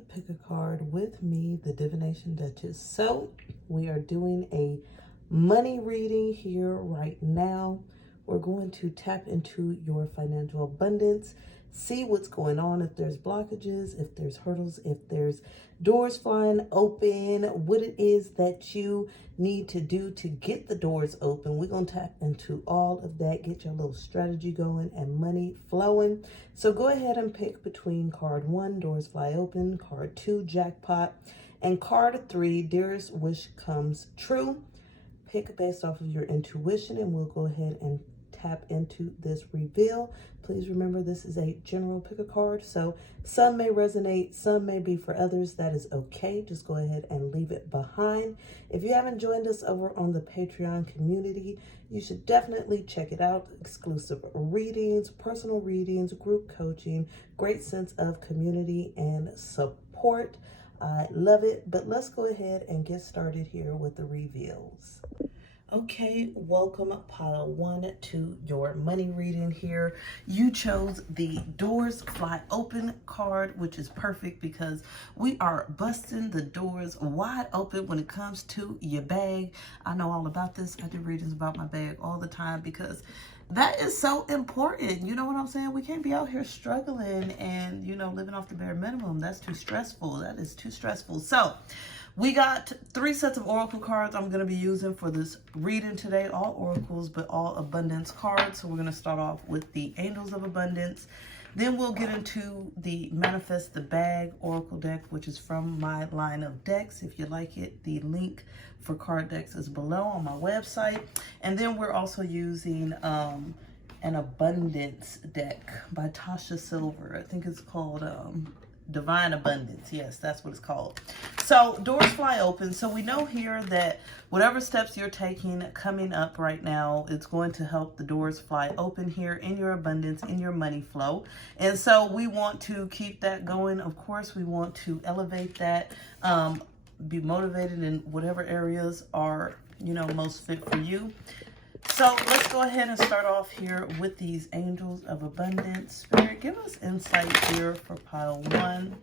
the pick a card with me, the Divination Duchess. So we are doing a money reading here right now. We're going to tap into your financial abundance, see what's going on, if there's blockages, if there's hurdles, if there's doors flying open, what it is that you need to do to get the doors open. We're going to tap into all of that, get your little strategy going and money flowing. So go ahead and pick between card 1, doors fly open, card 2, jackpot, and card 3, dearest wish comes true. Pick based off of your intuition, and we'll go ahead and tap into this reveal. Please remember, this is a general pick a card, so some may resonate, some may be for others. That is okay. Just go ahead and leave it behind. If you haven't joined us over on the Patreon community, you should definitely check it out. Exclusive readings, personal readings, group coaching, great sense of community and support. I love it, but let's go ahead and get started here with the reveals. Okay, welcome pile 1 to your money reading here. You chose the doors fly open card, which is perfect because we are busting the doors wide open when it comes to your bag. I know all about this. I do readings about my bag all the time because that is so important. You know what I'm saying? We can't be out here struggling and, you know, living off the bare minimum. That's too stressful. That is too stressful. So we got 3 sets of oracle cards I'm going to be using for this reading today. All oracles, but all abundance cards. So we're going to start off with the Angels of Abundance. Then we'll get into the Manifest the Bag Oracle deck, which is from my line of decks. If you like it, the link for card decks is below on my website. And then we're also using an Abundance deck by Tasha Silver. I think it's called Divine Abundance. Yes, that's what it's called. So doors fly open. So we know here that whatever steps you're taking coming up right now, it's going to help the doors fly open here in your abundance, in your money flow. And so we want to keep that going. Of course, we want to elevate that, be motivated in whatever areas are, you know, most fit for you. So let's go ahead and start off here with these Angels of Abundance. Spirit, give us insight here for pile 1.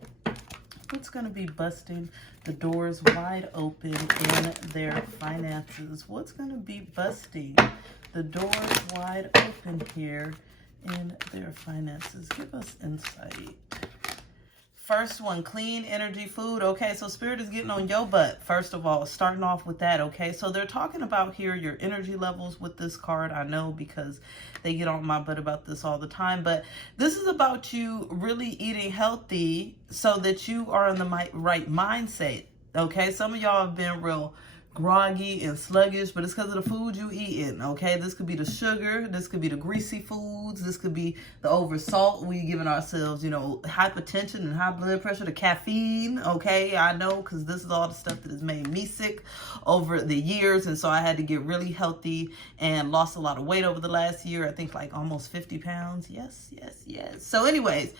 What's going to be busting the doors wide open in their finances? What's going to be busting the doors wide open here in their finances? Give us insight. First one, clean energy, food. Okay, so Spirit is getting on your butt, first of all, starting off with that, okay? So they're talking about here your energy levels with this card. I know because they get on my butt about this all the time, but this is about you really eating healthy so that you are in the right mindset, okay? Some of y'all have been real groggy and sluggish, but it's because of the food you eating, okay? This could be the sugar, this could be the greasy foods, this could be the over salt we giving ourselves, you know, hypertension and high blood pressure, the caffeine, okay? I know because this is all the stuff that has made me sick over the years, and so I had to get really healthy and lost a lot of weight over the last year. I think like almost 50 pounds. Yes. So anyways,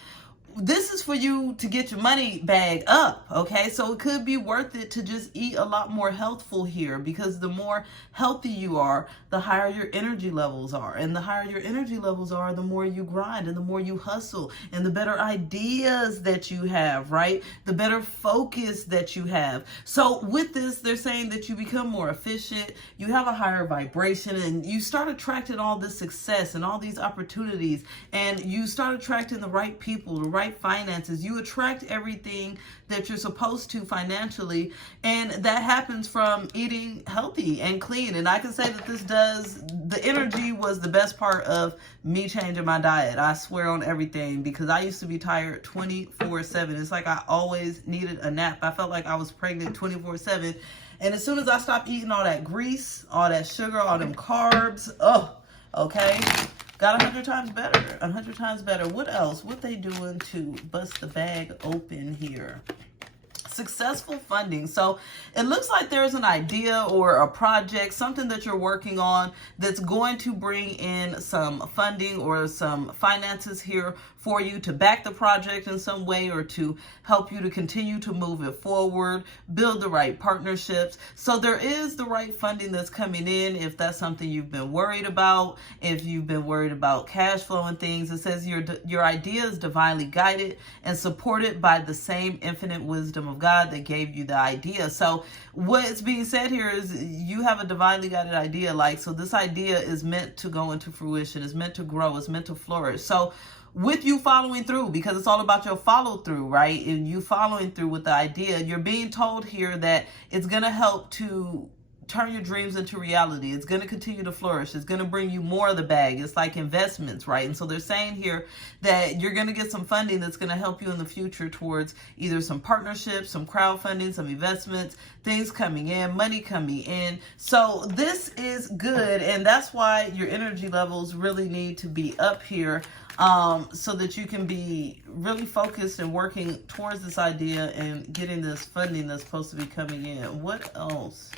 this is for you to get your money bag up, okay? So it could be worth it to just eat a lot more healthful here, because the more healthy you are, the higher your energy levels are. And the higher your energy levels are, the more you grind and the more you hustle and the better ideas that you have, right? The better focus that you have. So with this, they're saying that you become more efficient, you have a higher vibration, and you start attracting all this success and all these opportunities, and you start attracting the right people, the right finances. You attract everything that you're supposed to financially, and that happens from eating healthy and clean. And I can say that the energy was the best part of me changing my diet. I swear on everything, because I used to be tired 24/7. It's like I always needed a nap. I felt like I was pregnant 24/7. And as soon as I stopped eating all that grease, all that sugar, all them carbs, okay, got 100 times better, 100 times better. What else? What they doing to bust the bag open here? Successful funding. So it looks like there's an idea or a project, something that you're working on that's going to bring in some funding or some finances here for you to back the project in some way or to help you to continue to move it forward, build the right partnerships. So there is the right funding that's coming in if that's something you've been worried about. If you've been worried about cash flow and things, it says your idea is divinely guided and supported by the same infinite wisdom of God that gave you the idea. So what's being said here is you have a divinely guided idea. Like, so this idea is meant to go into fruition, is meant to grow, is meant to flourish. So with you following through, because it's all about your follow through, right? And you following through with the idea, you're being told here that it's going to help to turn your dreams into reality. It's going to continue to flourish. It's going to bring you more of the bag. It's like investments, right? And so they're saying here that you're going to get some funding that's going to help you in the future towards either some partnerships, some crowdfunding, some investments, things coming in, money coming in. So this is good. And that's why your energy levels really need to be up here, so that you can be really focused and working towards this idea and getting this funding that's supposed to be coming in. What else?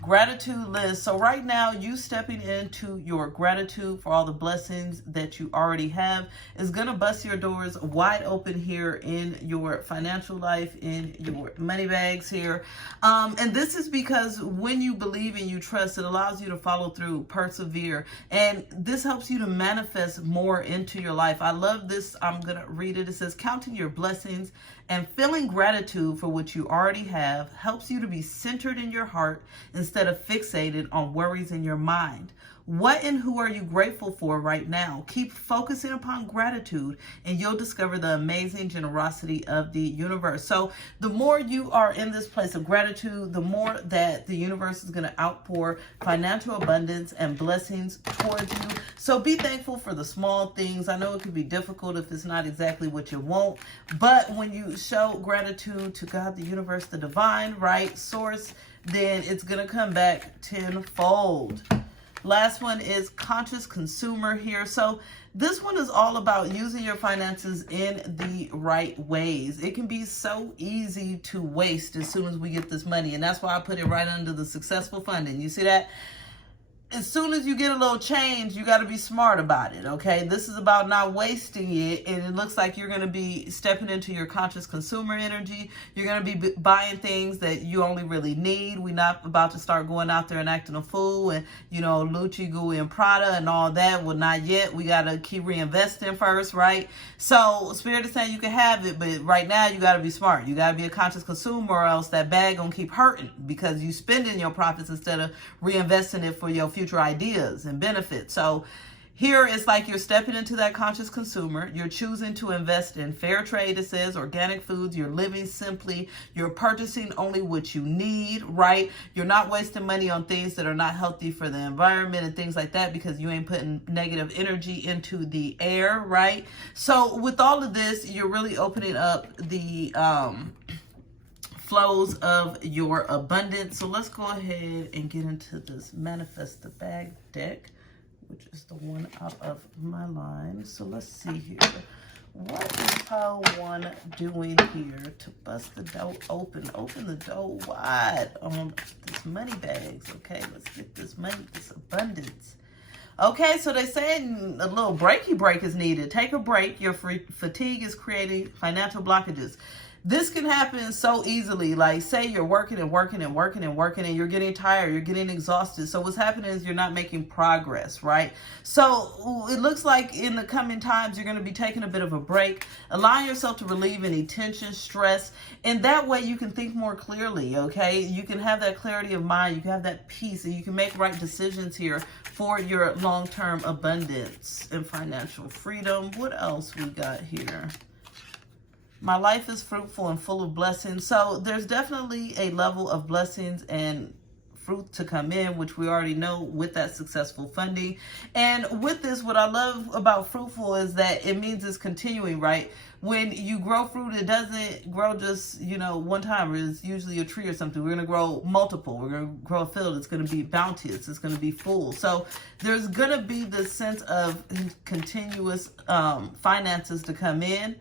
Gratitude list. So right now, you stepping into your gratitude for all the blessings that you already have is going to bust your doors wide open here in your financial life, in your money bags here. And this is because when you believe and you trust, it allows you to follow through, persevere, and this helps you to manifest more into your life. I love this. I'm going to read it. It says, counting your blessings and feeling gratitude for what you already have helps you to be centered in your heart instead of fixated on worries in your mind. What and who are you grateful for right now? Keep focusing upon gratitude and you'll discover the amazing generosity of the universe. So the more you are in this place of gratitude, the more that the universe is going to outpour financial abundance and blessings towards you. So be thankful for the small things. I know it can be difficult if it's not exactly what you want, but when you show gratitude to God, the universe, the divine, right, source, then it's going to come back tenfold. Last one is conscious consumer here. So this one is all about using your finances in the right ways. It can be so easy to waste as soon as we get this money. And that's why I put it right under the successful funding. You see that? As soon as you get a little change, you got to be smart about it, okay? This is about not wasting it, and it looks like you're going to be stepping into your conscious consumer energy. You're going to be buying things that you only really need. We're not about to start going out there and acting a fool and, you know, Gucci, Gui, and Prada and all that. Well, not yet. We got to keep reinvesting first, right? So Spirit is saying you can have it, but right now you got to be smart. You got to be a conscious consumer, or else that bag going to keep hurting because you spending your profits instead of reinvesting it for your future ideas and benefits. So here it's like you're stepping into that conscious consumer. You're choosing to invest in fair trade, it says, organic foods. You're living simply. You're purchasing only what you need, right? You're not wasting money on things that are not healthy for the environment and things like that because you ain't putting negative energy into the air, right? So with all of this, you're really opening up the flows of your abundance. So let's go ahead and get into this Manifest the Bag deck, which is the one out of my line. So let's see here. What is pile one doing here to bust the door open? Open the door wide on this money bags. Okay, let's get this money, this abundance. Okay, so they're saying a little break is needed. Take a break. Your fatigue is creating financial blockages. This can happen so easily. Like, say you're working and working and working and working and you're getting tired, you're getting exhausted. So what's happening is you're not making progress, right? So it looks like in the coming times, you're going to be taking a bit of a break, allowing yourself to relieve any tension, stress, and that way you can think more clearly, okay? You can have that clarity of mind, you can have that peace, and you can make right decisions here for your long-term abundance and financial freedom. What else we got here? My life is fruitful and full of blessings. So there's definitely a level of blessings and fruit to come in, which we already know with that successful funding. And with this, what I love about fruitful is that it means it's continuing, right? When you grow fruit, it doesn't grow just, you know, one time. It's usually a tree or something. We're going to grow multiple. We're going to grow a field. It's going to be bounteous. It's going to be full. So there's going to be this sense of continuous finances to come in.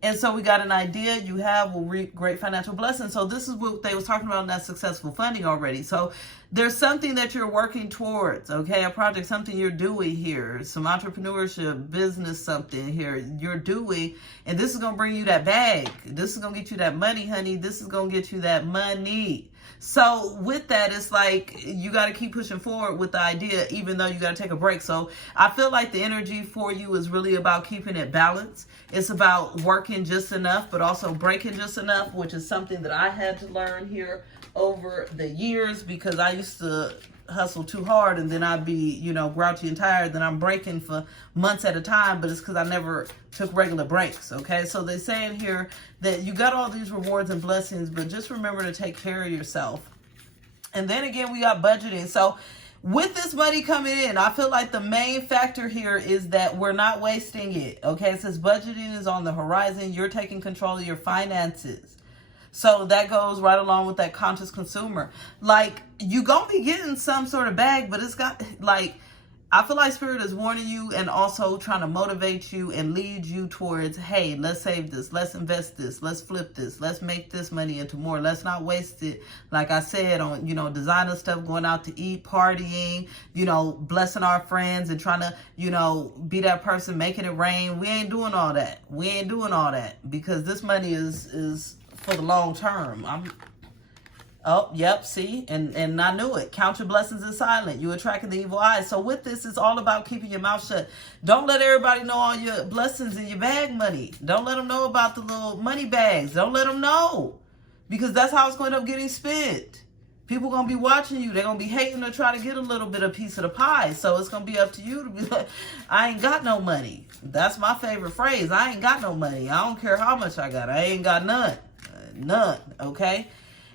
And so we got an idea you have will reap great financial blessings. So this is what they was talking about in that successful funding already. So there's something that you're working towards, okay? A project, something you're doing here, some entrepreneurship, business, something here you're doing, and this is going to bring you that bag. This is going to get you that money, honey. This is going to get you that money. So with that, it's like you got to keep pushing forward with the idea, even though you got to take a break. So I feel like the energy for you is really about keeping it balanced. It's about working just enough, but also breaking just enough, which is something that I had to learn here over the years, because I used to hustle too hard and then I'd be, grouchy and tired. Then I'm breaking for months at a time, but it's because I never took regular breaks. Okay. So they're saying here that you got all these rewards and blessings, but just remember to take care of yourself. And then again, we got budgeting. So with this money coming in, I feel like the main factor here is that we're not wasting it. Okay. It says budgeting is on the horizon. You're taking control of your finances. So that goes right along with that conscious consumer. Like, you gonna be getting some sort of bag, but it's got, like, I feel like Spirit is warning you and also trying to motivate you and lead you towards, hey, let's save this, let's invest this, let's flip this, let's make this money into more. Let's not waste it, like I said, on, designer stuff, going out to eat, partying, blessing our friends and trying to, be that person making it rain. We ain't doing all that. We ain't doing all that, because this money is for the long term. Oh, yep, see? And I knew it. Count your blessings in silent. You attracting the evil eyes. So with this, it's all about keeping your mouth shut. Don't let everybody know all your blessings in your bag money. Don't let them know about the little money bags. Don't let them know, because that's how it's going to end up getting spent. People going to be watching you. They're going to be hating to try to get a little bit of piece of the pie. So it's going to be up to you to be like, I ain't got no money. That's my favorite phrase. I ain't got no money. I don't care how much I got. I ain't got none. None, okay?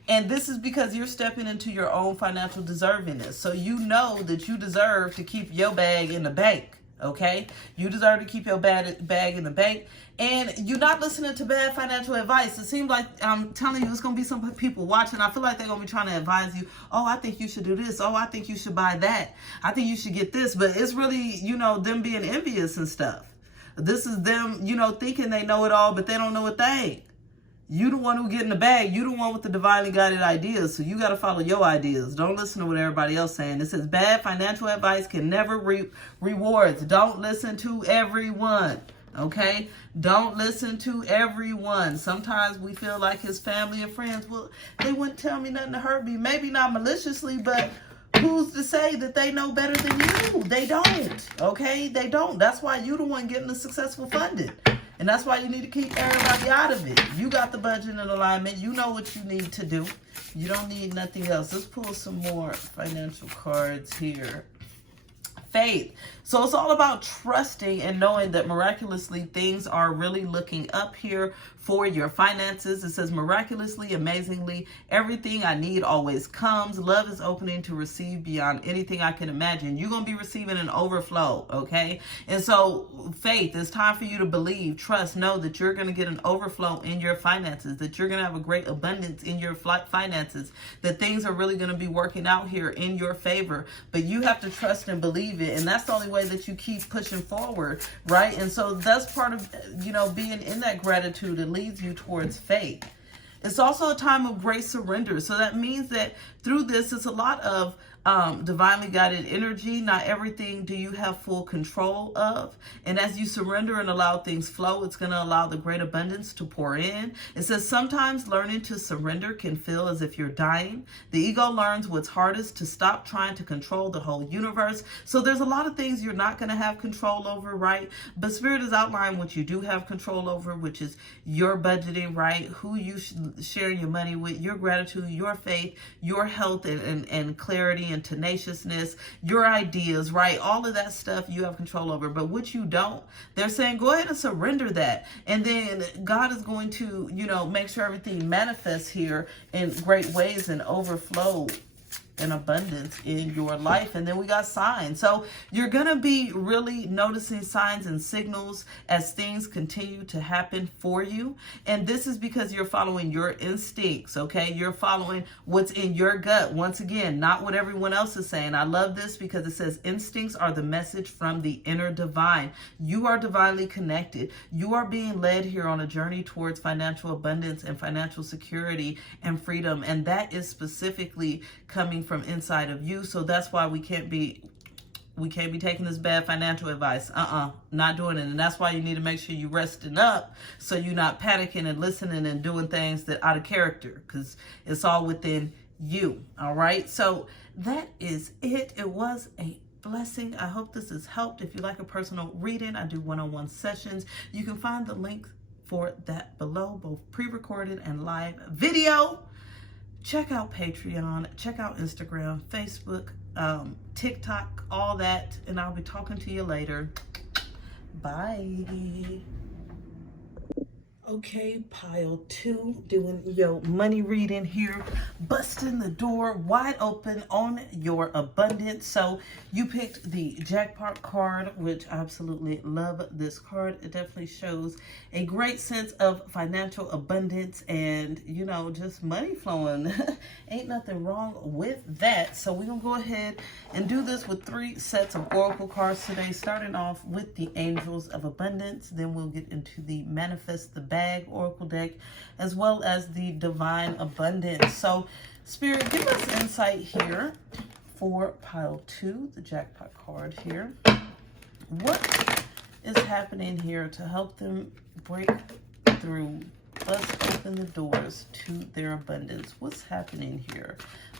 And this is because you're stepping into your own financial deservingness. So you know that you deserve to keep your bag in the bank, okay? You deserve to keep your bag in the bank. And you're not listening to bad financial advice. It seems like, I'm telling you, it's going to be some people watching. I feel like they're going to be trying to advise you. Oh, I think you should do this. Oh, I think you should buy that. I think you should get this. But it's really, them being envious and stuff. This is them, thinking they know it all, but they don't know a thing. You the one who get in the bag. You the one with the divinely guided ideas. So you got to follow your ideas. Don't listen to what everybody else saying. It says bad financial advice can never reap rewards. Don't listen to everyone. Okay? Don't listen to everyone. Sometimes we feel like his family and friends, well, they wouldn't tell me nothing to hurt me. Maybe not maliciously, but who's to say that they know better than you? They don't. Okay? They don't. That's why you the one getting the successful funding. And that's why you need to keep everybody out of it. You got the budget in alignment. You know what you need to do. You don't need nothing else. Let's pull some more financial cards here. Faith. So it's all about trusting and knowing that miraculously things are really looking up here for your finances. It says miraculously, amazingly, everything I need always comes. Love is opening to receive beyond anything I can imagine. You're going to be receiving an overflow, okay? And so faith, it's time for you to believe, trust, know that you're going to get an overflow in your finances, that you're going to have a great abundance in your finances, that things are really going to be working out here in your favor. But you have to trust and believe it. And that's the only way that you keep pushing forward, right? And so that's part of, being in that gratitude. It leads you towards faith. It's also a time of great surrender. So that means that through this, it's a lot of divinely guided energy. Not everything do you have full control of. And as you surrender and allow things flow, it's going to allow the great abundance to pour in. It says sometimes learning to surrender can feel as if you're dying. The ego learns what's hardest, to stop trying to control the whole universe. So there's a lot of things you're not going to have control over, right? But Spirit has outlined what you do have control over, which is your budgeting, right? Who you share your money with, your gratitude, your faith, your health and clarity and tenaciousness, your ideas, right? All of that stuff you have control over. But what you don't, they're saying go ahead and surrender that. And then God is going to, make sure everything manifests here in great ways and overflow and abundance in your life. And then we got signs. So you're going to be really noticing signs and signals as things continue to happen for you. And this is because you're following your instincts, okay? You're following what's in your gut. Once again, not what everyone else is saying. I love this because it says instincts are the message from the inner divine. You are divinely connected. You are being led here on a journey towards financial abundance and financial security and freedom. And that is specifically coming from inside of you. So that's why we can't be taking this bad financial advice. Not doing it. And that's why you need to make sure you're resting up so you're not panicking and listening and doing things that out of character, because it's all within you. All right. So that is it. It was a blessing. I hope this has helped. If you like a personal reading, I do one-on-one sessions. You can find the link for that below, both pre-recorded and live video. Check out Patreon, check out Instagram, Facebook, TikTok, all that. And I'll be talking to you later. Bye. Okay, pile 2, doing your money reading here, busting the door wide open on your abundance. So you picked the Jackpot card, which I absolutely love this card. It definitely shows a great sense of financial abundance and, you know, just money flowing. Ain't nothing wrong with that. So we're going to go ahead and do this with 3 sets of oracle cards today, starting off with the Angels of Abundance. Then we'll get into the Manifest the Bag oracle deck, as well as the Divine Abundance. So Spirit, give us insight here for pile 2, the Jackpot card here. What is happening here to help them break through, bust open the doors to their abundance? What's happening here?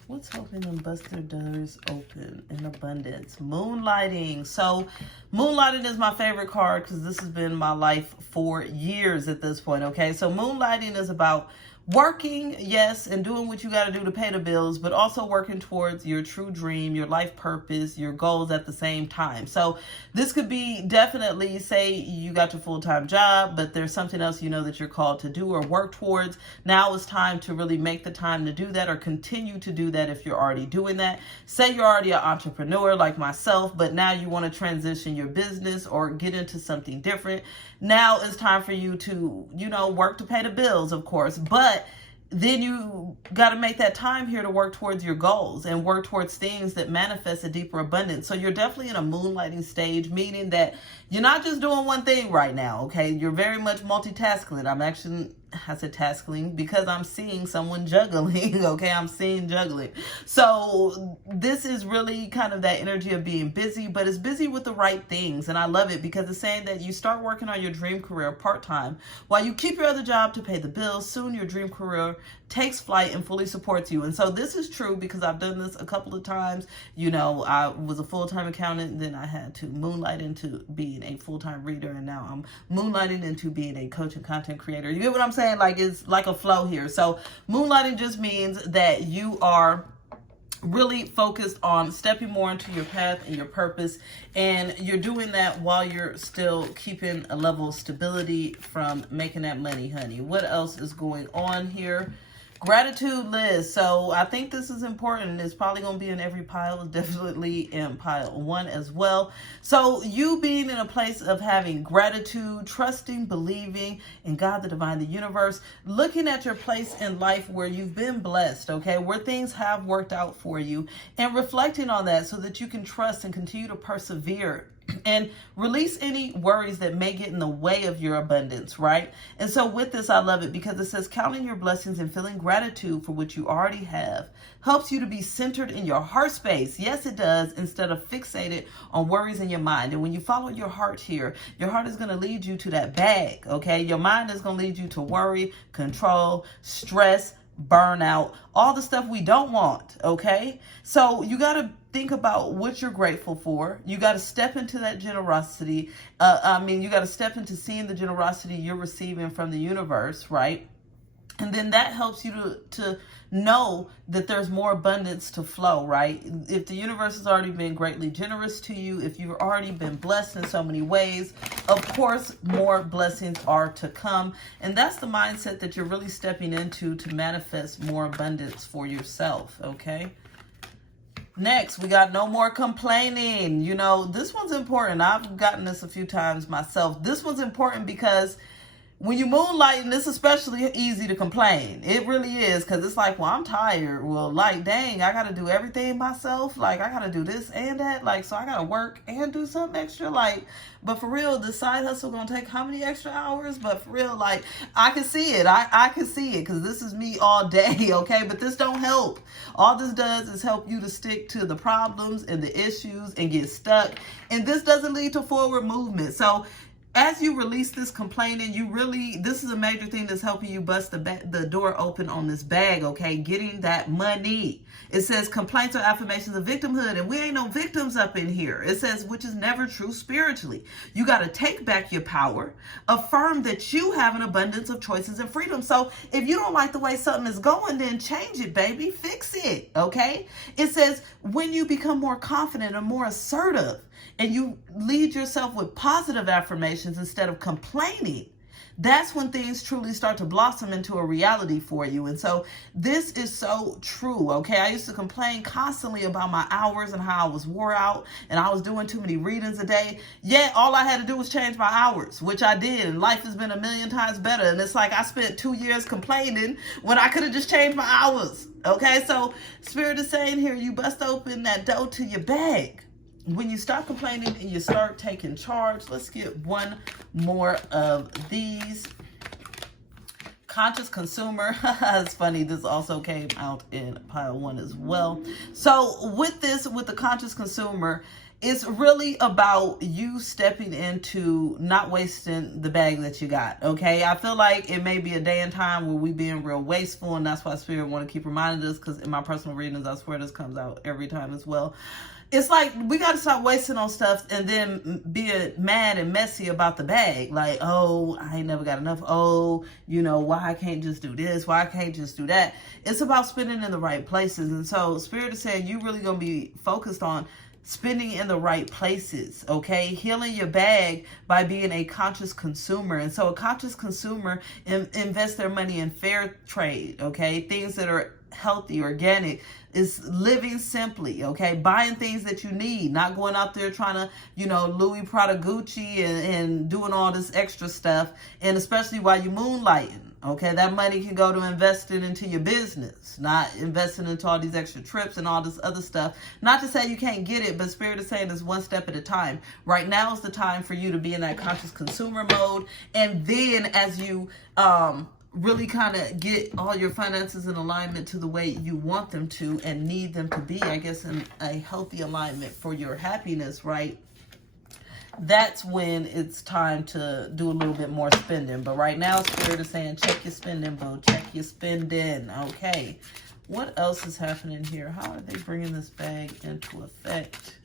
What's helping them bust their doors open in abundance? Moonlighting. So moonlighting is my favorite card because this has been my life for years at this point, okay? So moonlighting is about working, yes, and doing what you got to do to pay the bills, but also working towards your true dream, your life purpose, your goals at the same time. So this could be definitely, say you got your full-time job, but there's something else you know that you're called to do or work towards. Now it's time to really make the time to do that, or continue to do that if you're already doing that. Say you're already an entrepreneur like myself, but now you want to transition your business or get into something different. Now it's time for you to, you know, work to pay the bills, of course, but then you got to make that time here to work towards your goals and work towards things that manifest a deeper abundance. So you're definitely in a moonlighting stage, meaning that you're not just doing one thing right now, okay? You're very much multitasking. I said tasking because I'm seeing someone juggling, okay? I'm seeing juggling. So this is really kind of that energy of being busy, but it's busy with the right things. And I love it because it's saying that you start working on your dream career part-time while you keep your other job to pay the bills. Soon your dream career takes flight and fully supports you. And so this is true because I've done this a couple of times. You know, I was a full-time accountant, then I had to moonlight into being a full-time reader, and now I'm moonlighting into being a coach and content creator. You get what I'm saying? Like, it's like a flow here. So moonlighting just means that you are really focused on stepping more into your path and your purpose, and you're doing that while you're still keeping a level of stability from making that money, honey. What else is going on here? Gratitude list. So I think this is important. It's probably going to be in every pile. It's definitely in pile 1 as well. So you being in a place of having gratitude, trusting, believing in God, the divine, the universe, looking at your place in life where you've been blessed, okay, where things have worked out for you, and reflecting on that so that you can trust and continue to persevere and release any worries that may get in the way of your abundance, right? And so with this, I love it because it says counting your blessings and feeling gratitude for what you already have helps you to be centered in your heart space. Yes, it does, instead of fixated on worries in your mind. And when you follow your heart here, your heart is going to lead you to that bag, okay? Your mind is going to lead you to worry, control, stress, burnout, all the stuff we don't want, okay? So you got to think about what you're grateful for. You got to step into that generosity. You got to step into seeing the generosity you're receiving from the universe, right? And then that helps you to know that there's more abundance to flow, right? If the universe has already been greatly generous to you, if you've already been blessed in so many ways, of course, more blessings are to come. And that's the mindset that you're really stepping into to manifest more abundance for yourself, okay? Next, we got no more complaining. You know, this one's important. I've gotten this a few times myself. This one's important because when you moonlighting, it's especially easy to complain. It really is, because it's like, well, I'm tired. Well, like, dang, I got to do everything myself. Like, I got to do this and that. Like, so I got to work and do something extra. Like, but for real, the side hustle going to take how many extra hours? But for real, like, I can see it. I can see it, because this is me all day, okay? But this don't help. All this does is help you to stick to the problems and the issues and get stuck. And this doesn't lead to forward movement. So, as you release this complaining, this is a major thing that's helping you bust the door open on this bag, okay? Getting that money. It says complaints are affirmations of victimhood, and we ain't no victims up in here. It says, which is never true spiritually. You got to take back your power, affirm that you have an abundance of choices and freedom. So if you don't like the way something is going, then change it, baby. Fix it, okay? It says, when you become more confident and more assertive, and you lead yourself with positive affirmations instead of complaining, that's when things truly start to blossom into a reality for you. And so this is so true, okay? I used to complain constantly about my hours and how I was wore out and I was doing too many readings a day. Yet all I had to do was change my hours, which I did, and life has been a million times better. And it's like I spent 2 years complaining when I could have just changed my hours, okay? So Spirit is saying here, you bust open that door to your bag. When you stop complaining and you start taking charge, let's get one more of these. Conscious consumer. It's funny, this also came out in pile 1 as well. So with the conscious consumer, it's really about you stepping into not wasting the bag that you got, okay? I feel like it may be a day and time where we being real wasteful, and that's why Spirit want to keep reminding us, because in my personal readings, I swear this comes out every time as well. It's like we got to stop wasting on stuff and then being mad and messy about the bag. Like, oh, I ain't never got enough. Oh, you know, why I can't just do this? Why I can't just do that? It's about spending in the right places. And so Spirit is saying you really going to be focused on spending in the right places, okay? Healing your bag by being a conscious consumer. And so a conscious consumer invests their money in fair trade, okay? Things that are healthy, organic, is living simply, okay? Buying things that you need, not going out there trying to, you know, Louis Prada Gucci and doing all this extra stuff, and especially while you're moonlighting, okay? That money can go to investing into your business, not investing into all these extra trips and all this other stuff. Not to say you can't get it, but Spirit is saying it's one step at a time. Right now is the time for you to be in that conscious consumer mode, and then as you really kind of get all your finances in alignment to the way you want them to and need them to be, I guess, in a healthy alignment for your happiness, right? That's when it's time to do a little bit more spending. But right now, Spirit is saying, check your spending, boo. Check your spending. Okay. What else is happening here? How are they bringing this bag into effect?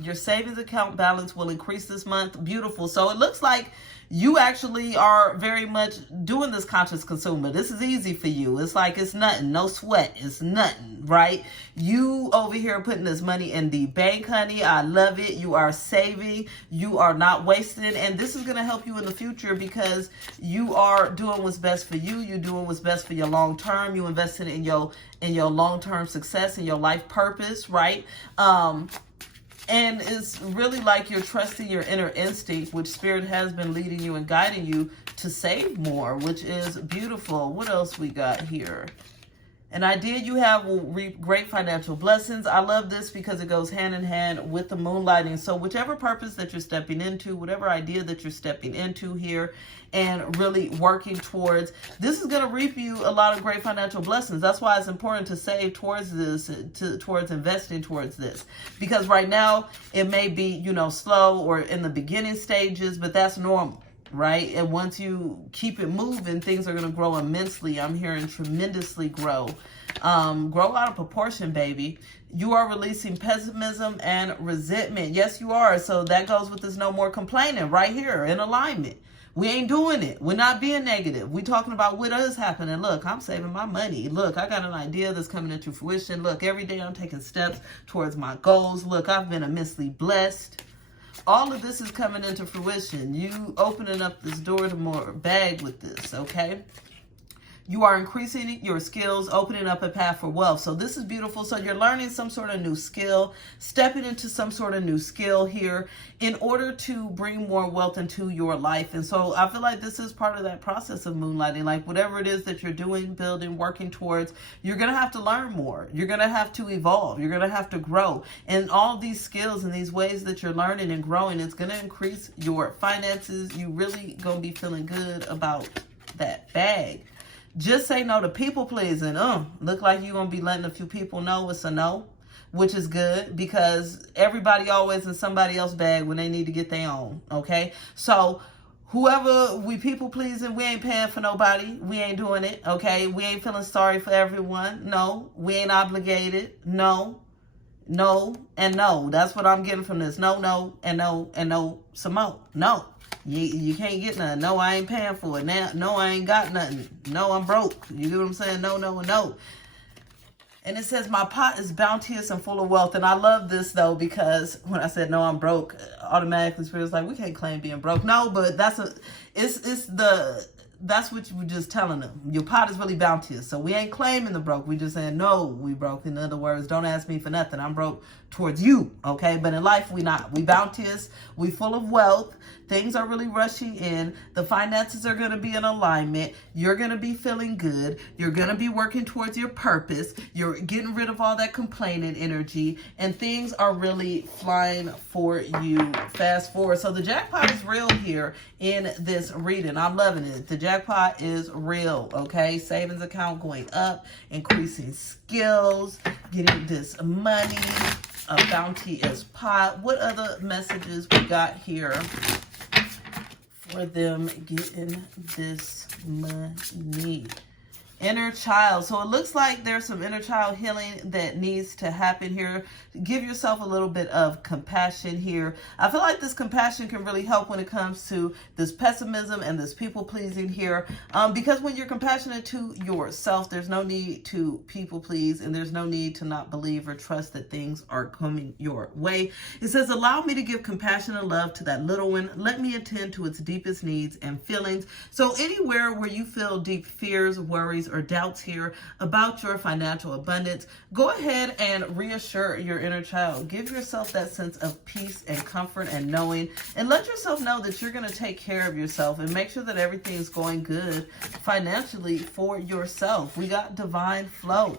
Your savings account balance will increase this month. Beautiful. So it looks like you actually are very much doing this conscious consumer. This is easy for you. It's like it's nothing. No sweat. It's nothing, right? You over here putting this money in the bank, honey. I love it. You are saving. You are not wasting. And this is going to help you in the future because you are doing what's best for you. You're doing what's best for your long term. You invested in your long-term success and your life purpose, right? And it's really like you're trusting your inner instinct, which Spirit has been leading you and guiding you to save more, which is beautiful. What else we got here? An idea you have will reap great financial blessings. I love this because it goes hand in hand with the moonlighting. So whichever purpose that you're stepping into, whatever idea that you're stepping into here and really working towards, this is going to reap you a lot of great financial blessings. That's why it's important to save towards this, towards investing towards this. Because right now it may be, you know, slow or in the beginning stages, but that's normal. Right? And once you keep it moving, things are going to grow immensely. I'm hearing tremendously grow. Grow out of proportion, baby. You are releasing pessimism and resentment. Yes, you are. So that goes with this no more complaining right here in alignment. We ain't doing it. We're not being negative. We're talking about what is happening. Look, I'm saving my money. Look, I got an idea that's coming into fruition. Look, every day I'm taking steps towards my goals. Look, I've been immensely blessed. All of this is coming into fruition. You opening up this door to more bag with this, okay? You are increasing your skills, opening up a path for wealth. So this is beautiful. So you're learning some sort of new skill, stepping into some sort of new skill here in order to bring more wealth into your life. And so I feel like this is part of that process of moonlighting. Like whatever it is that you're doing, building, working towards, you're going to have to learn more. You're going to have to evolve. You're going to have to grow. And all these skills and these ways that you're learning and growing, it's going to increase your finances. You really going to be feeling good about that bag. Just say no to people pleasing. Look like you're going to be letting a few people know it's a no, which is good because everybody always in somebody else's bag when they need to get their own, okay? So whoever we people pleasing, we ain't paying for nobody. We ain't doing it, okay? We ain't feeling sorry for everyone. No. We ain't obligated. No. No and no. That's what I'm getting from this. No, no, and no, and no, some more. No. You can't get nothing. No, I ain't paying for it. Now, no, I ain't got nothing. No, I'm broke. You get what I'm saying? No, no, and no. And it says, my pot is bounteous and full of wealth. And I love this, though, because when I said, no, I'm broke, automatically Spirit's like, we can't claim being broke. No, but that's what you were just telling them. Your pot is really bounteous. So we ain't claiming the broke. We just saying, no, we broke. In other words, don't ask me for nothing. I'm broke towards you, okay? But in life, we not. We bounteous. We full of wealth. Things are really rushing in. The finances are going to be in alignment. You're going to be feeling good. You're going to be working towards your purpose. You're getting rid of all that complaining energy. And things are really flying for you. Fast forward. So the jackpot is real here in this reading. I'm loving it. The jackpot is real, okay? Savings account going up, increasing skills, getting this money, a bounteous pot. What other messages we got here for them getting this money? Inner child. So it looks like there's some inner child healing that needs to happen here. Give yourself a little bit of compassion here. I feel like this compassion can really help when it comes to this pessimism and this people pleasing here. Because when you're compassionate to yourself, there's no need to people please, and there's no need to not believe or trust that things are coming your way. It says, allow me to give compassion and love to that little one. Let me attend to its deepest needs and feelings. So anywhere where you feel deep fears, worries, or doubts here about your financial abundance, go ahead and reassure your inner child. Give yourself that sense of peace and comfort and knowing, and let yourself know that you're going to take care of yourself and make sure that everything's going good financially for yourself. We got divine flow.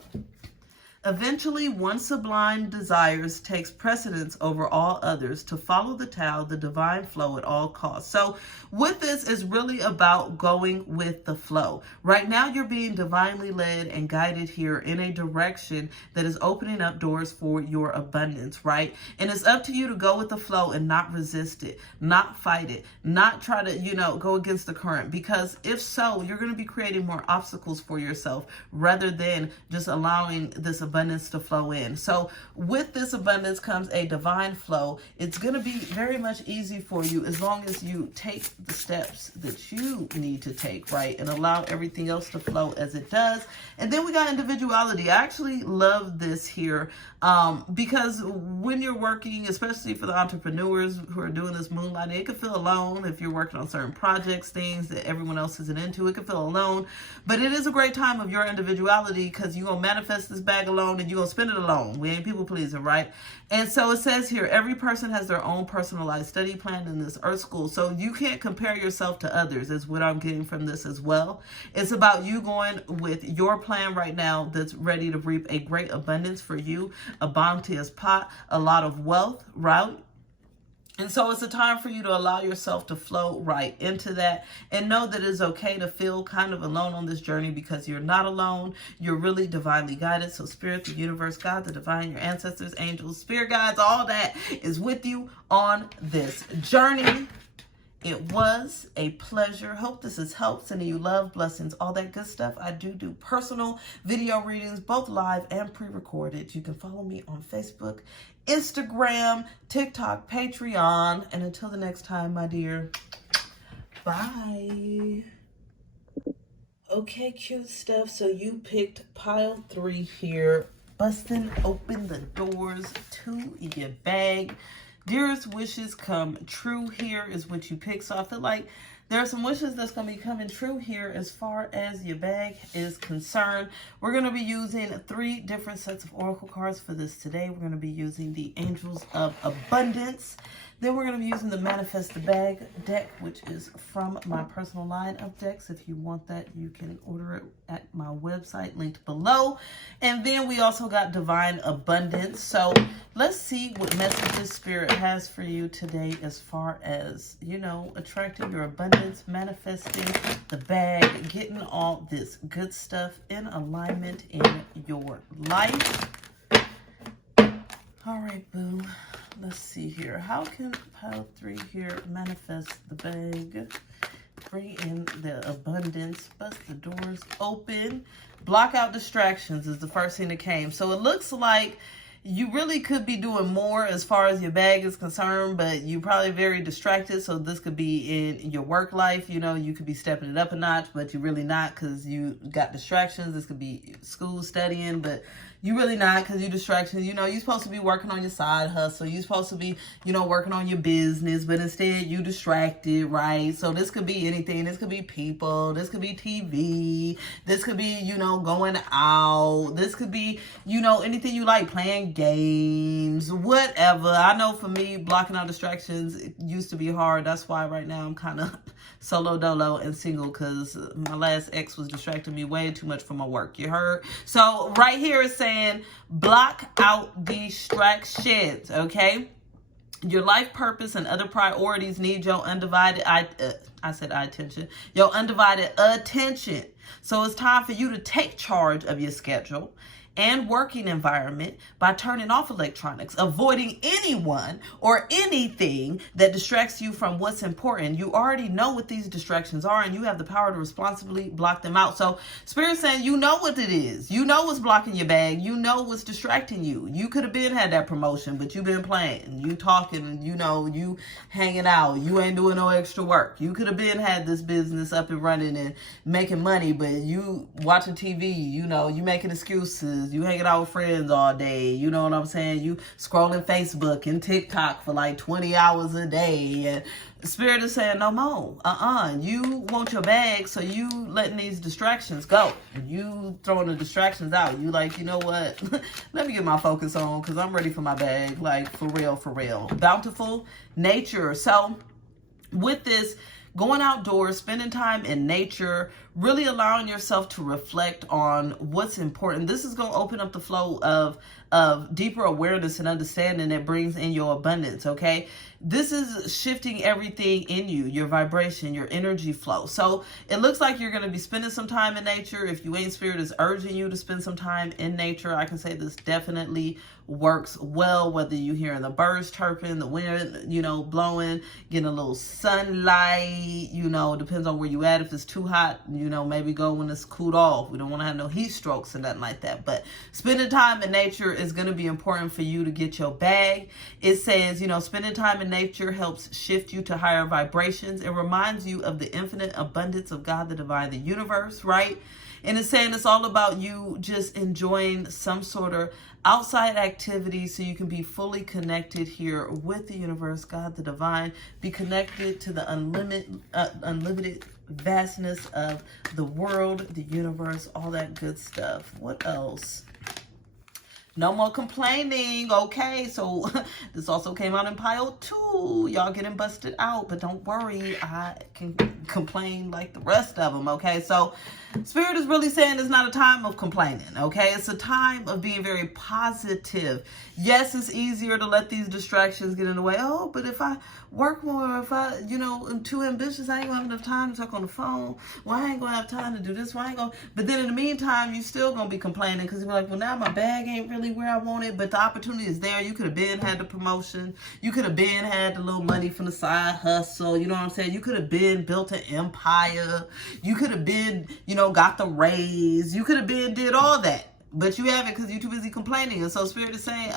Eventually, one sublime desires takes precedence over all others to follow the Tao, the divine flow at all costs. So with this is really about going with the flow. Right now, you're being divinely led and guided here in a direction that is opening up doors for your abundance, right? And it's up to you to go with the flow and not resist it, not fight it, not try to, go against the current. Because if so, you're going to be creating more obstacles for yourself rather than just allowing this abundance to flow in. So with this abundance comes a divine flow. It's going to be very much easy for you as long as you take the steps that you need to take, right? And allow everything else to flow as it does. And then we got individuality. I actually love this here because when you're working, especially for the entrepreneurs who are doing this moonlighting, it can feel alone if you're working on certain projects, things that everyone else isn't into. It can feel alone, but it is a great time of your individuality because you're going to manifest this bag alone and you're going to spend it alone. We ain't people pleasing, right? And so it says here, every person has their own personalized study plan in this earth school. So you can't compare yourself to others is what I'm getting from this as well. It's about you going with your plan right now that's ready to reap a great abundance for you, a bounteous pot, a lot of wealth, right? And so it's a time for you to allow yourself to flow right into that and know that it's okay to feel kind of alone on this journey because you're not alone. You're really divinely guided. So spirit, the universe, God, the divine, your ancestors, angels, spirit guides, all that is with you on this journey. It was a pleasure. Hope this has helped. Sending you love, blessings, all that good stuff. I do personal video readings, both live and pre-recorded. You can follow me on Facebook, Instagram, TikTok, Patreon. And until the next time, my dear, bye. Okay, cute stuff. So you picked pile 3 here. Busting open the doors to your bag. Dearest wishes come true here is what you pick. So I feel like There are some wishes that's going to be coming true here as far as your bag is concerned. We're going to be using 3 different sets of oracle cards for this today. We're going to be using the Angels of Abundance. Then we're going to be using the Manifest the Bag deck, which is from my personal line of decks. If you want that, you can order it at my website linked below. And then we also got Divine Abundance. So let's see what messages Spirit has for you today as far as, you know, attracting your abundance, manifesting the bag, getting all this good stuff in alignment in your life. All right, boo. Let's see here. How can pile 3 here manifest the bag? Bring in the abundance. Bust the doors open. Block out distractions is the first thing that came. So it looks like you really could be doing more as far as your bag is concerned, but you're probably very distracted. So this could be in your work life. You know, you could be stepping it up a notch, but you're really not because you got distractions. This could be school studying, but you really not because you distractions. You know, you're supposed to be working on your side hustle. You're supposed to be, you know, working on your business, but instead you distracted, right? So this could be anything. This could be people. This could be TV. This could be, you know, going out. This could be, you know, anything you like, playing games, whatever. I know for me, blocking out distractions, it used to be hard. That's why right now I'm kind of solo dolo and single because my last ex was distracting me way too much from my work. You heard? So right here is saying block out distractions, okay? Your life purpose and other priorities need your undivided, your undivided attention. So it's time for you to take charge of your schedule and working environment by turning off electronics, avoiding anyone or anything that distracts you from what's important. You already know what these distractions are and you have the power to responsibly block them out. So Spirit saying, you know what it is. You know what's blocking your bag. You know what's distracting you. You could have been had that promotion, but you've been playing, you talking, you know, you hanging out, you ain't doing no extra work. You could have been had this business up and running and making money, but you watching TV, you know, you making excuses. You hanging out with friends all day. You know what I'm saying? You scrolling Facebook and TikTok for like 20 hours a day. And Spirit is saying, no more. You want your bag, so you letting these distractions go. You throwing the distractions out. You like, you know what? Let me get my focus on because I'm ready for my bag. Like, for real, for real. Bountiful nature. So with this, going outdoors, spending time in nature, really allowing yourself to reflect on what's important. This is going to open up the flow of deeper awareness and understanding that brings in your abundance, okay? This is shifting everything in you, your vibration, your energy flow. So it looks like you're going to be spending some time in nature. If you ain't, Spirit is urging you to spend some time in nature. I can say this definitely works well, whether you're hearing the birds chirping, the wind, you know, blowing, getting a little sunlight, you know, depends on where you at. If it's too hot, you know, maybe go when it's cooled off. We don't want to have no heat strokes and nothing like that. But spending time in nature is going to be important for you to get your bag. It says, you know, spending time in nature helps shift you to higher vibrations. It reminds you of the infinite abundance of God, the divine, the universe, right? And it's saying it's all about you just enjoying some sort of outside activity so you can be fully connected here with the universe, God, the divine. Be connected to the unlimited vastness of the world, the universe, all that good stuff. What else? No more complaining. Okay, so this also came out in pile 2. Y'all getting busted out, but don't worry. I can complain like the rest of them, okay? So Spirit is really saying it's not a time of complaining, okay? It's a time of being very positive. Yes, it's easier to let these distractions get in the way. Oh, but if I work more, if I, you know, I'm too ambitious, I ain't gonna have enough time to talk on the phone. Well, I ain't gonna have time to do this. Well, I ain't gonna. But then in the meantime, you still gonna be complaining because you're like, well, now my bag ain't really where I want it, but the opportunity is there. You could have been had the promotion. You could have been had the little money from the side hustle. You know what I'm saying? You could have been built an empire. You could have been, you know, got the raise. You could have been did all that, but you haven't because you're too busy complaining. And so Spirit is saying,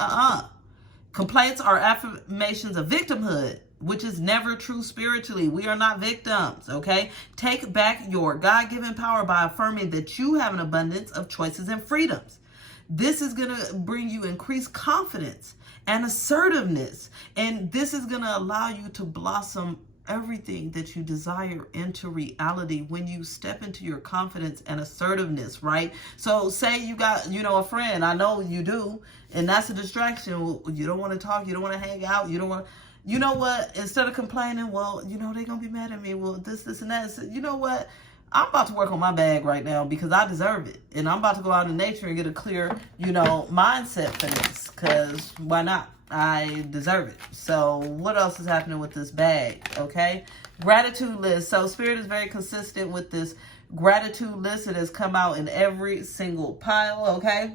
complaints are affirmations of victimhood, which is never true spiritually. We are not victims, okay? Take back your God-given power by affirming that you have an abundance of choices and freedoms. This is going to bring you increased confidence and assertiveness. And this is going to allow you to blossom everything that you desire into reality when you step into your confidence and assertiveness, right? So say you got, a friend, I know you do, and that's a distraction. Well, you don't want to talk, you don't want to hang out, you don't want to, you know what, instead of complaining, well, they're going to be mad at me, well, this, and that. So, you know what? I'm about to work on my bag right now because I deserve it. And I'm about to go out in nature and get a clear, mindset for this. Because why not? I deserve it. So what else is happening with this bag? Okay. Gratitude list. So Spirit is very consistent with this gratitude list. It has come out in every single pile. Okay.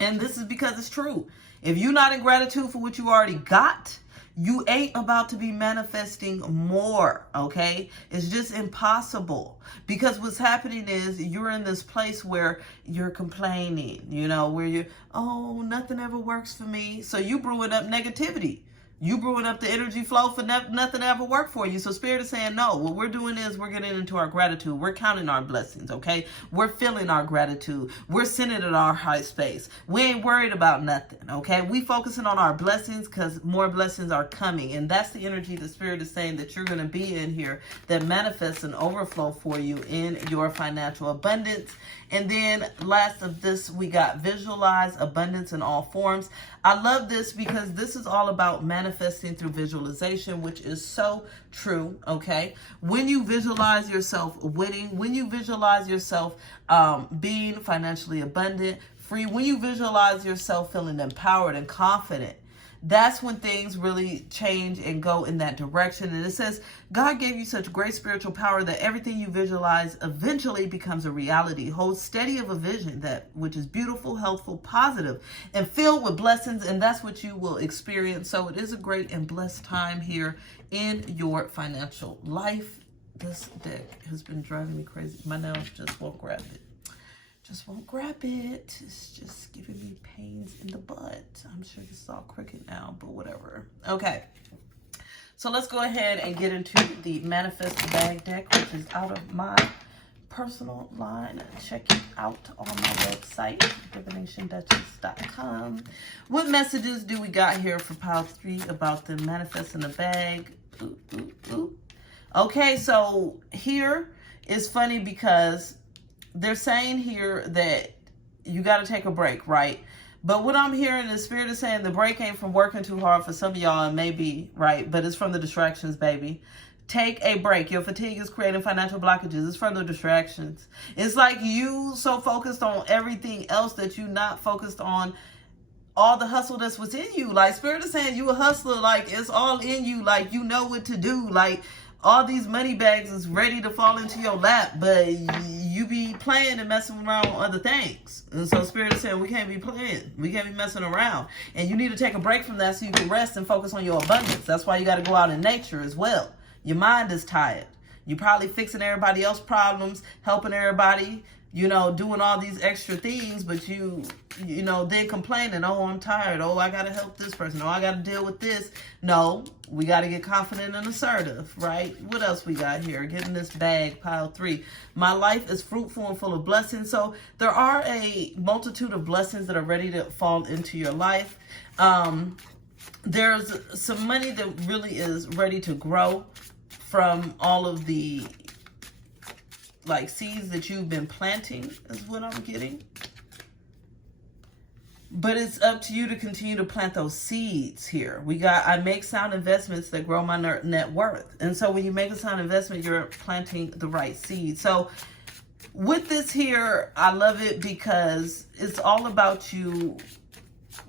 And this is because it's true. If you're not in gratitude for what you already got, you ain't about to be manifesting more, okay? It's just impossible. Because what's happening is you're in this place where you're complaining, where you're, oh, nothing ever works for me. So you brewing up negativity. You brewing up the energy flow for nothing ever worked for you. So Spirit is saying, no, what we're doing is we're getting into our gratitude. We're counting our blessings, okay? We're feeling our gratitude. We're sitting in our high space. We ain't worried about nothing, okay? We focusing on our blessings because more blessings are coming. And that's the energy the Spirit is saying that you're going to be in here that manifests an overflow for you in your financial abundance. And then last of this, we got visualize abundance in all forms. I love this because this is all about manifesting through visualization, which is so true, okay? When you visualize yourself winning, when you visualize yourself being financially abundant, free, when you visualize yourself feeling empowered and confident, that's when things really change and go in that direction. And it says, God gave you such great spiritual power that everything you visualize eventually becomes a reality. Hold steady of a vision that which is beautiful, healthful, positive, and filled with blessings. And that's what you will experience. So it is a great and blessed time here in your financial life. This deck has been driving me crazy. My nails just won't grab it. Just won't grab it. It's just giving me pains in the butt. I'm sure this is all crooked now, but whatever. Okay. So let's go ahead and get into the Manifest the Bag deck, which is out of my personal line. Check it out on my website, DivinationDuchess.com. What messages do we got here for pile 3 about the Manifest in the Bag? Ooh, ooh, ooh. Okay, so here is funny because they're saying here that you got to take a break, right? But what I'm hearing is Spirit is saying the break ain't from working too hard for some of y'all, and maybe, right? But it's from the distractions, baby. Take a break. Your fatigue is creating financial blockages. It's from the distractions. It's like you so focused on everything else that you not focused on all the hustle that's within you. Like Spirit is saying you a hustler. Like it's all in you. Like you know what to do. Like all these money bags is ready to fall into your lap, but you be playing and messing around with other things. And so Spirit is saying we can't be playing. We can't be messing around. And you need to take a break from that so you can rest and focus on your abundance. That's why you got to go out in nature as well. Your mind is tired. You're probably fixing everybody else's problems, helping everybody, doing all these extra things, but then complaining, oh, I'm tired. Oh, I got to help this person. Oh, I got to deal with this. No, we got to get confident and assertive, right? What else we got here? Getting this bag, pile 3. My life is fruitful and full of blessings. So there are a multitude of blessings that are ready to fall into your life. There's some money that really is ready to grow from all of the seeds that you've been planting is what I'm getting. But it's up to you to continue to plant those seeds here. I make sound investments that grow my net worth. And so when you make a sound investment, you're planting the right seed. So with this here, I love it because it's all about you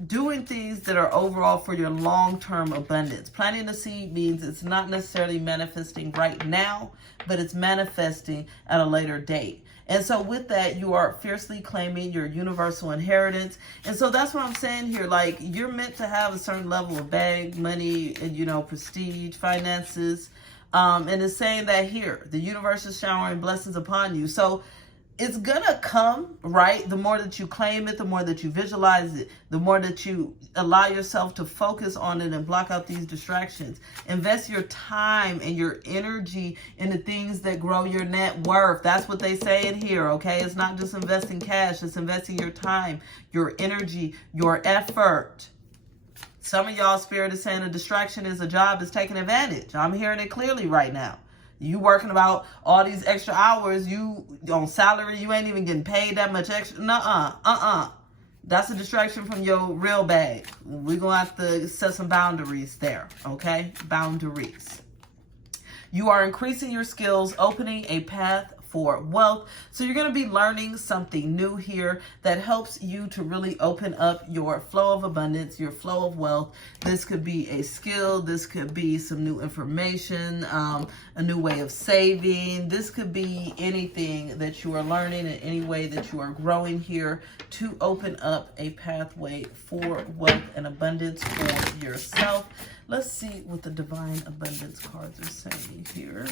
doing things that are overall for your long-term abundance. Planting a seed means it's not necessarily manifesting right now, but it's manifesting at a later date. And so with that, you are fiercely claiming your universal inheritance. And so that's what I'm saying here. Like, you're meant to have a certain level of bag, money, and, prestige, finances. And it's saying that here, the universe is showering blessings upon you. So it's gonna come, right? The more that you claim it, the more that you visualize it, the more that you allow yourself to focus on it and block out these distractions. Invest your time and your energy in the things that grow your net worth. That's what they say in here, okay? It's not just investing cash, it's investing your time, your energy, your effort Some of y'all, Spirit is saying a distraction is a job is taking advantage. I'm hearing it clearly right now. You working about all these extra hours, you on salary, you ain't even getting paid that much extra. That's a distraction from your real bag. We're going to have to set some boundaries there, okay? Boundaries. You are increasing your skills, opening a path for wealth. So you're going to be learning something new here that helps you to really open up your flow of abundance, your flow of wealth. This could be a skill. This could be some new information, a new way of saving. This could be anything that you are learning in any way that you are growing here to open up a pathway for wealth and abundance for yourself. Let's see what the Divine Abundance cards are saying here.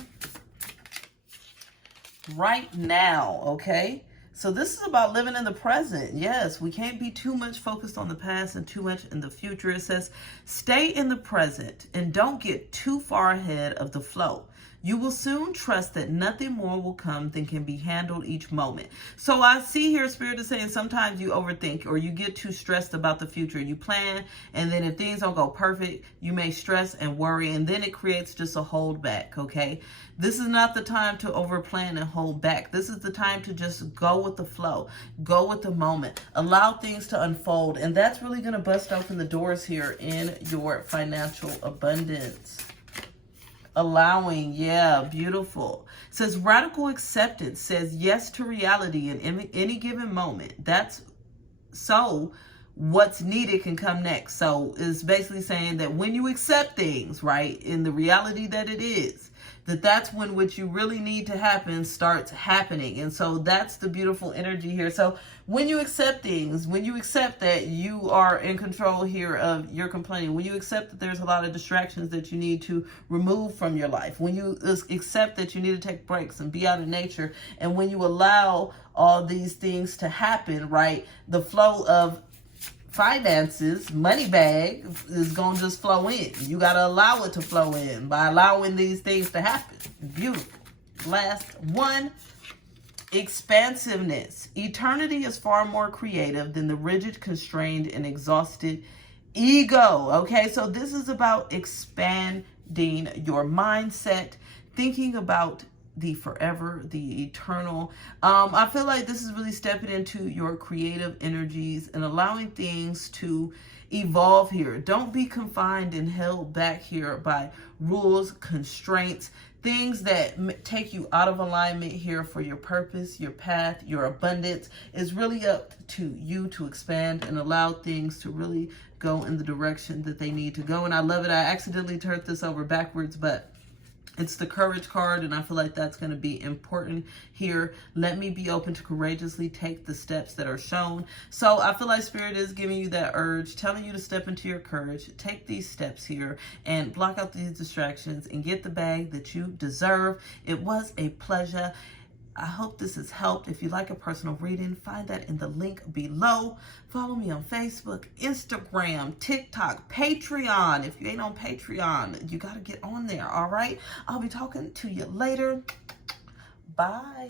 Right now, okay? So this is about living in the present. Yes, we can't be too much focused on the past and too much in the future. It says, stay in the present and don't get too far ahead of the flow. You will soon trust that nothing more will come than can be handled each moment. So I see here Spirit is saying sometimes you overthink or you get too stressed about the future. You plan, and then if things don't go perfect, you may stress and worry, and then it creates just a hold back, okay? This is not the time to overplan and hold back. This is the time to just go with the flow. Go with the moment. Allow things to unfold, and that's really going to bust open the doors here in your financial abundance. Allowing, yeah, beautiful. It says radical acceptance, says yes to reality in any given moment. That's so what's needed can come next. So it's basically saying that when you accept things, right, in the reality that it is, that's when what you really need to happen starts happening. And so that's the beautiful energy here. So when you accept things, when you accept that you are in control here of your complaining, when you accept that there's a lot of distractions that you need to remove from your life, when you accept that you need to take breaks and be out in nature, and when you allow all these things to happen, right, the flow of finances, money bag is going to just flow in. You got to allow it to flow in by allowing these things to happen. Beautiful. Last one, expansiveness. Eternity is far more creative than the rigid, constrained, and exhausted ego. Okay, so this is about expanding your mindset, thinking about the forever, the eternal. I feel like this is really stepping into your creative energies and allowing things to evolve here. Don't be confined and held back here by rules, constraints, things that take you out of alignment here for your purpose, your path, your abundance. Is really up to you to expand and allow things to really go in the direction that they need to go. And I love it. I accidentally turned this over backwards, but it's the courage card, and I feel like that's going to be important here. Let me be open to courageously take the steps that are shown. So I feel like Spirit is giving you that urge, telling you to step into your courage, take these steps here, and block out these distractions and get the bag that you deserve. It was a pleasure. I hope this has helped. If you like a personal reading, find that in the link below. Follow me on Facebook, Instagram, TikTok, Patreon. If you ain't on Patreon, you got to get on there, all right? I'll be talking to you later. Bye.